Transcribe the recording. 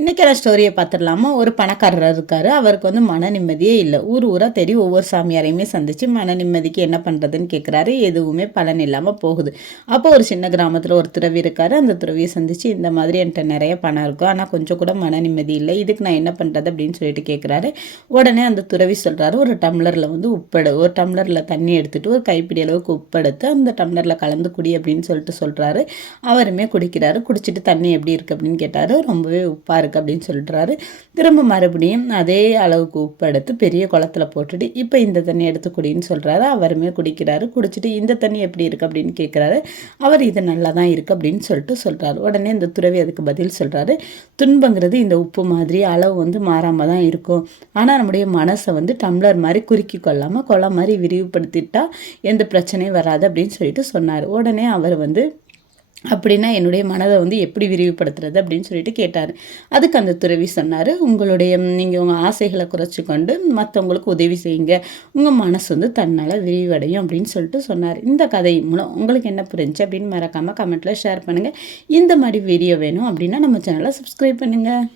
இன்றைக்கான ஸ்டோரியை பார்த்துடலாமா? ஒரு பணக்காரர் இருக்கார். அவருக்கு வந்து மன நிம்மதியே இல்லை. ஊர் ஊராக தேடி ஒவ்வொரு சாமியாரையுமே சந்தித்து மன நிம்மதிக்கு என்ன பண்ணுறதுன்னு கேட்குறாரு. எதுவுமே பலன் இல்லாமல் போகுது. அப்போ ஒரு சின்ன கிராமத்தில் ஒரு துறவி இருக்கார். அந்த துறவியை சந்தித்து இந்த மாதிரி என்கிட்ட நிறைய பணம் இருக்கும், ஆனால் கொஞ்சம் கூட மன நிம்மதி இல்லை, இதுக்கு நான் என்ன பண்ணுறது அப்படின்னு சொல்லிட்டு கேட்குறாரு. உடனே அந்த துறவி சொல்கிறாரு, ஒரு டம்ளரில் வந்து ஒரு டம்ளரில் தண்ணி எடுத்துகிட்டு ஒரு கைப்பிடி அளவுக்கு உப்பெடுத்து அந்த டம்ளரில் கலந்து குடி அப்படின்னு சொல்கிறாரு. அவருமே குடிக்கிறாரு. குடிச்சிட்டு தண்ணி எப்படி இருக்குது அப்படின்னு கேட்டார். ரொம்பவே உப்பாக இருக்குது அப்படின்னு சொல்கிறாரு. திரும்ப மறுபடியும் அதே அளவுக்கு உப்பு எடுத்து பெரிய குளத்துல போட்டுட்டு இப்போ இந்த தண்ணி எடுத்து குடின்னு சொல்கிறாரு. அவருமே குடிக்கிறாரு. குடிச்சிட்டு இந்த தண்ணி எப்படி இருக்குது அப்படின்னு கேட்குறாரு. அவர் இது நல்லா தான் இருக்குது அப்படின்னு சொல்கிறாரு. உடனே இந்த துறவி அதுக்கு பதில் சொல்கிறாரு, துன்பங்கிறது இந்த உப்பு மாதிரி அளவு வந்து மாறாமல் தான் இருக்கும். ஆனால் நம்முடைய மனசை வந்து டம்ளர் மாதிரி குறுக்கி கொள்ளாமல் கொலை மாதிரி விரிவுபடுத்திட்டா எந்த பிரச்சனையும் வராது அப்படின்னு சொல்லிட்டு சொன்னார். உடனே அவர் வந்து அப்படின்னா என்னுடைய மனதை வந்து எப்படி விரிவுபடுத்துறது அப்படின்னு சொல்லிட்டு கேட்டார். அதுக்கு அந்த துறவி சொன்னார், நீங்கள் உங்கள் ஆசைகளை குறைச்சி கொண்டு மற்றவங்களுக்கு உதவி செய்யுங்க, உங்கள் மனசு வந்து தன்னால் விரிவடையும் அப்படின்னு சொல்லிட்டு சொன்னார். இந்த கதை மூலம் உங்களுக்கு என்ன புரிஞ்சு அப்படின்னு மறக்காமல் கமெண்ட்டில் ஷேர் பண்ணுங்கள். இந்த மாதிரி வீடியோ வேணும் அப்படின்னா நம்ம சேனலை சப்ஸ்கிரைப் பண்ணுங்கள்.